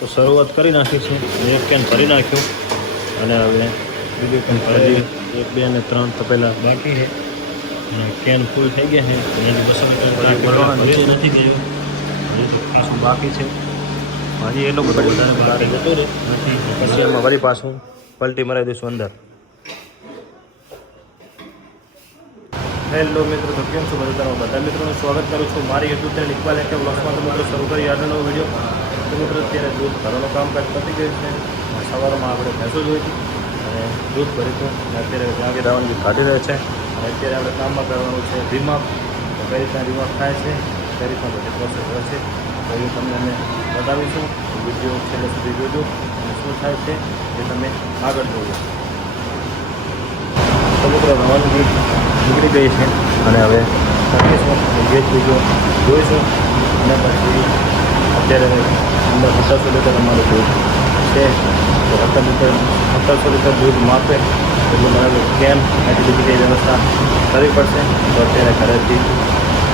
તો શરૂઆત કરી નાખી છે. એક કેન ભરી નાખ્યું અને હવે બીજું કેન ભરી 1 2 અને 3 તપેલા બાકી છે. કેન ફૂલ થઈ ગયા છે. એની 200 મીટર ભરવાનું નથી ગયું, હજી તો પાછું બાકી છે. હજી એટલું બધું વધારે જતું રહે નથી. પછી એમાં વળી પાછું પલટી મરાવી દઈશું અંદર. હેલો મિત્રો, તો કેમ છો બધા મિત્રોનું સ્વાગત કરું છું મારી યુટ્યુબ ચેનલ ઇકબાલ એકે વ્લોગ્સમાં. તો મિત્રો શરૂ કરી આજનો નવો વિડીયો. તો મિત્રો અત્યારે દૂધ ભરવાનું કામકાજ પતી ગયું છે. સવારમાં આપણે ભેંસો જોઈ હતી અને દૂધ ભરીશું અને અત્યારે ત્યાં કે દાવાની કાઢી રહે છે. અને અત્યારે આપણે કામમાં કરવાનું છે રીમાપ. તો કઈ રીતના રીમાપ થાય છે, કઈ રીતના બધી પ્રોસેસ હોય છે, તો એ તમને અમે બતાવીશું. વિડીયો છેલ્લે સુધી જોજો અને શું થાય છે એ તમે આગળ જોજો. તો મિત્રો રવાની ગીત નીકળી ગઈ છે અને હવે કરીશું ગેસ બીજો જોઈશું. અને પછી અત્યારે અંદર 1700 લીટર અમારું દૂધ છે. તો 1700 લીટર દૂધ માપે એટલું બરાબર કેમ એટલી બધી કંઈ વ્યવસ્થા કરવી પડશે. તો અત્યારે ઘરેથી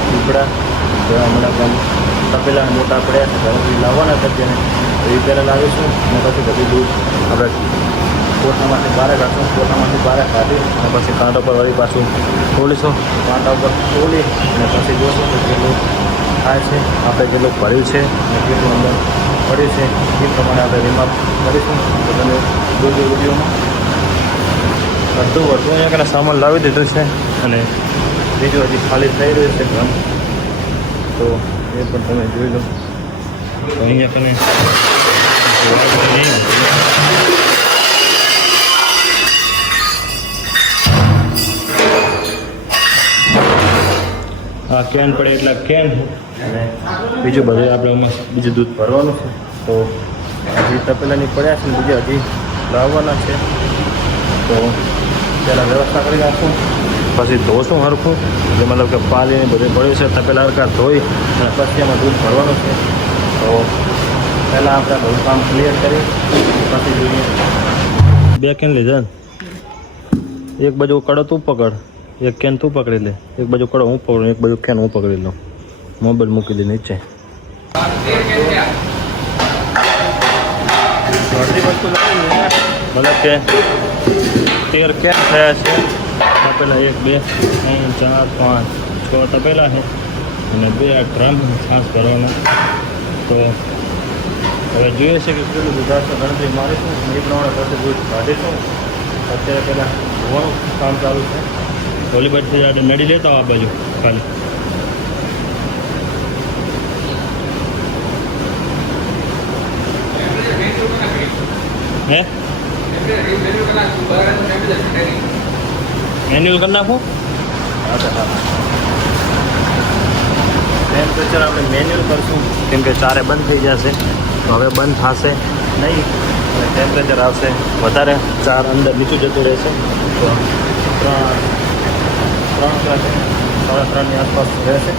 પીપળા જેવા હમણાં તપેલા મોટા પડ્યા છે, ઘરેથી લાવવાના છે અત્યારે. તો એ પહેલાં લાવીશું અને પછી બધી દૂધ આપણે કોઠામાંથી બહાર કાઢશું. કોઠામાંથી બહાર કાઢી અને પછી કાંટા પર વળી પાછું ખોલીશું. કાંટા ઉપર ખોલી અને પછી જોઈશું કે કેટલું થાય છે, આપણે જેટલું ભર્યું છે અને કેટલું અંદર પડ્યું છે એ પ્રમાણે આપણે રીમાપ કરીશું. તો તમે જોજો વિડીયોમાં. વધુ અહીંયા કને સામાન લાવી દીધું છે અને બીજું હજી ખાલી થઈ રહ્યું છે ઘર, તો એ પણ તમે જોઈ લો. તો અહીંયા કને આ કેન પડે એટલે કેન અને બીજું બધું આપણે આમાં બીજું દૂધ ભરવાનું છે. તો હજી તપેલાની પડ્યા છે ને બીજા હજી લાવવાના છે. તો પહેલાં વ્યવસ્થા કરી નાખશું, પછી ધોશું હરખું, જે મતલબ કે પાલીને બધું પડ્યું છે તપેલા હરખા ધોઈ અને પછી એમાં દૂધ ભરવાનું છે. તો પહેલાં આપણે બધું કામ ક્લિયર કરી પછી જોઈએ. 2 કેન લીધા, એક બાજુ કડો તું પકડ, એક કેન તું પકડી લે, એક બાજુ કડો હું પકડું, એક બાજુ કેન હું પકડી લઉં. મોબાઈલ મૂકી દે નીચે. બધી વસ્તુ મતલબ કે 13 કેન થયા છે. તપેલા 1 2 3 4 5 6 તપેલા છે અને 2 ડ્રમ છાશ ભરવાનો. તો હવે જોઈએ છે કે કેટલું દૂધ આવશે, ગણતરી મારીશું એ પ્રમાણે પછી દૂધ કાઢીશું. અત્યારે પહેલાં ધોવાનું કામ ચાલુ છે. ઓલી બાજુથી આપણે નડી લેતા આ બાજુ ખાલી. હે મેન્યુઅલ કરી નાખું? ટેમ્પરેચર આપણે મેન્યુઅલ કરશું કેમ કે ચારે બંધ થઈ જશે. તો હવે બંધ થશે નહીં અને ટેમ્પરેચર આવશે વધારે, ચાર અંદર નીચું જતું રહેશે. તો 3:3 આસપાસ રહેશે.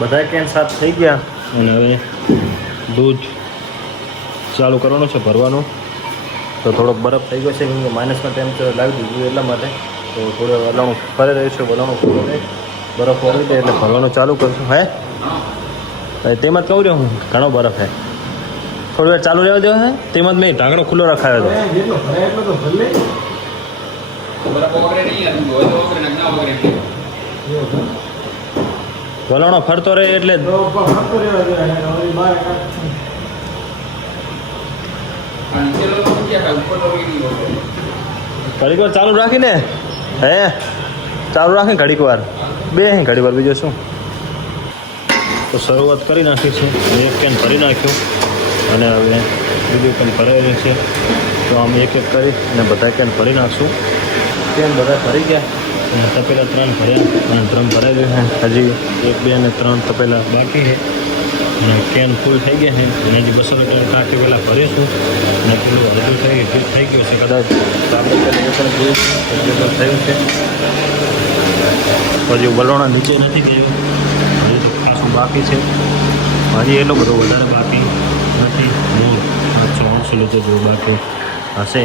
બધા કેન સાફ થઈ ગયા અને હવે દૂધ ચાલુ કરવાનું છે ભરવાનું. તો થોડોક બરફ થઈ ગયો છે કેમ કે માઇનસમાં ટેમ્પરેચર લાવી દીધું એટલા માટે. તો થોડું વલાણું ફરી રહ્યું છે, વલાણું પૂરું રહે, બરફ ઓગળી જાય એટલે ભરવાનું ચાલુ કરશું. હે તેમાં જ કહું રહ્યો હું ઘણો બરફ હે, થોડી વાર ચાલુ રહેવા દેવો હે. તેમાં જ મેં ઢાંકણો ખુલ્લો રખાયો હતો. વલણો ફરતો રહે એટલે ઘડીક વાર ચાલુ રાખીને હે ચાલુ રાખીને ઘડીક વાર બે ઘડીક વાર બીજો શું. તો શરૂઆત કરી નાખી છે, એક કેન ભરી નાખ્યું અને હવે બીજું કેન ભરાયેલું છે. તો આમ એક એક કરી અને બધા કેન ભરી નાખશું. કેન બધા ભરી ગયા અને તપેલા 3 ભર્યા અને ડ્રમ ભરાયેલું છે. હજી 1, 2 અને 3 તપેલા બાકી છે અને કેન ફૂલ થઈ ગયા છે અને હજી 200 લીટર ટાંકી પહેલાં ભરીશું અને પેલું હજુ થઈ ગયું છે કદાચ ચાલુ કરીને પણ જોયું થયું છે. હજી વલોણા નીચે નથી ગયું, હજી તો ખાસું બાકી છે. હજી એટલો બધો વધારે બાકી નથી, 900 લીટર જેવું બાકી હશે.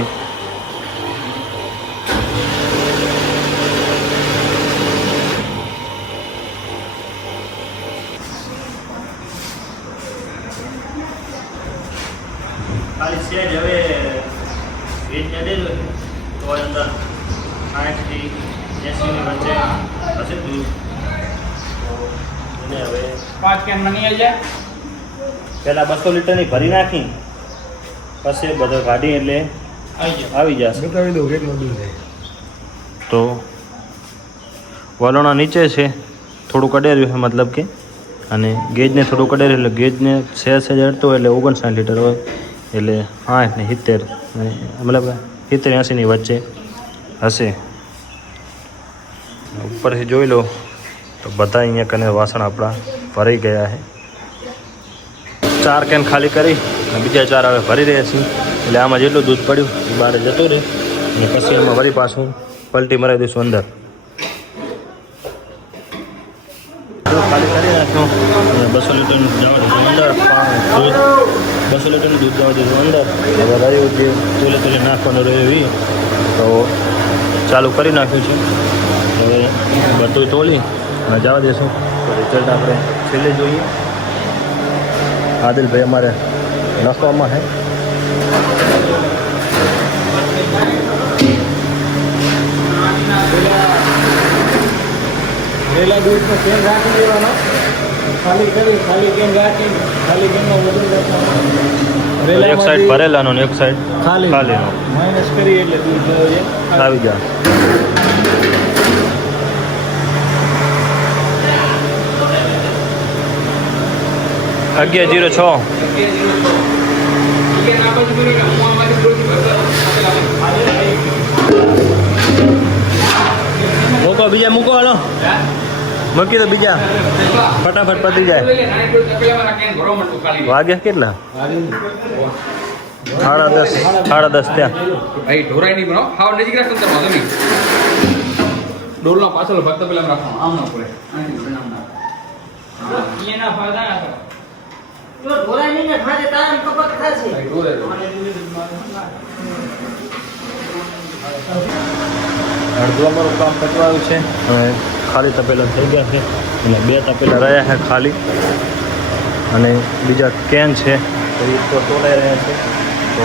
ખાલી સેજ હવે વેચને દેજો તો અંદર 60 થી 80 ની વચ્ચે હશે દૂધ. અને હવે 5 કેન મની આવી જાય. પહેલાં 200 લીટરની ભરી નાખી પછી બધો કાઢી એટલે આવી જશે. બતાવી દઉં કેટલું દૂધ છે. તો વલોણા નીચે છે, થોડું કડેર્યું છે મતલબ કે, અને ગેજને થોડું કડેર્યું એટલે ગેજને સેજ અડતું એટલે 59 લીટર હોય એટલે 60 ને 70 મતલબ 70-80 ની વચ્ચે હશે. ઉપરથી જોઈ લો તો બધા અહીંયા કને વાસણ આપણા ભરાઈ ગયા છે. 4 કેન ખાલી કરી અને બીજા 4 હવે ભરી રહ્યા છીએ. એટલે આમાં જેટલું દૂધ પડ્યું એ બહાર જતું રહે અને પછી એમાં વળી પાછું પલટી મરાવી દઈશું અંદર. ખાલી કરી નાખ્યું અને 200 લીટરનું જવા દીધું અંદર. દૂધ 200 લીટરનું દૂધ જવા દીધું અંદર. હવે રહ્યું જે તોલે નાખવાનું રહ્યું એ તો ચાલુ કરી નાખ્યું છે. હવે બધું તોલી અને જવા દઈશું. તો રિઝલ્ટ આપણે છેલ્લે જોઈએ. આદિલભાઈ અમારે નાખવામાં છે. પહેલા દૂધનો કેન રાખી દેવાનો, ખાલી કરી ખાલી કેન રાખી ખાલી કેનનો વજન રાખવાનો. એક સાઈડ ભરેલાનો ને એક સાઈડ ખાલીનો માઇનસ કરી એટલે દૂધ આવી જાય. $11.06 મૂકો, બીજા મૂકો. હાલો મૂકી દો બીજા, ફટાફટ પતી જાય. વાગ્યા કેટલા? 10:30 ત્યાં. ઢોરાઈ નહીં બનાવો, હાવ નજીક રાખો તો વાંધો નહીં. ડોલનો પાછળ ભક્ત પેલા રાખવાનો, આમ ના પડે. એના ફાયદા ના થાય. જો ઢોરાઈ નહીં ને ખાજે તારમ કપક થશે. અડધું અમારું કામ પતવાયું છે. હવે ખાલી તપેલા થઈ ગયા છે એટલે 2 તપેલા રહ્યા છે ખાલી અને બીજા કેન છે તો એ તો તોલાઈ રહ્યા છે. તો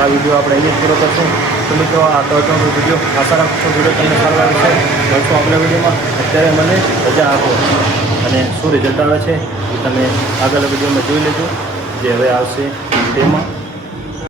આ વિડીયો આપણે અહીં જ પૂરો કરશું. તો મિત્રો આ તો વિડીયો આશા રાખું છું વિડીયો તમને સારો લાગે છે. મળશું આગલા વિડીયોમાં. અત્યારે મને રજા આપો અને શું રિઝલ્ટ આવે છે એ તમે આગળ વિડીયોમાં જોઈ લેજો જે હવે આવશે તેમાં.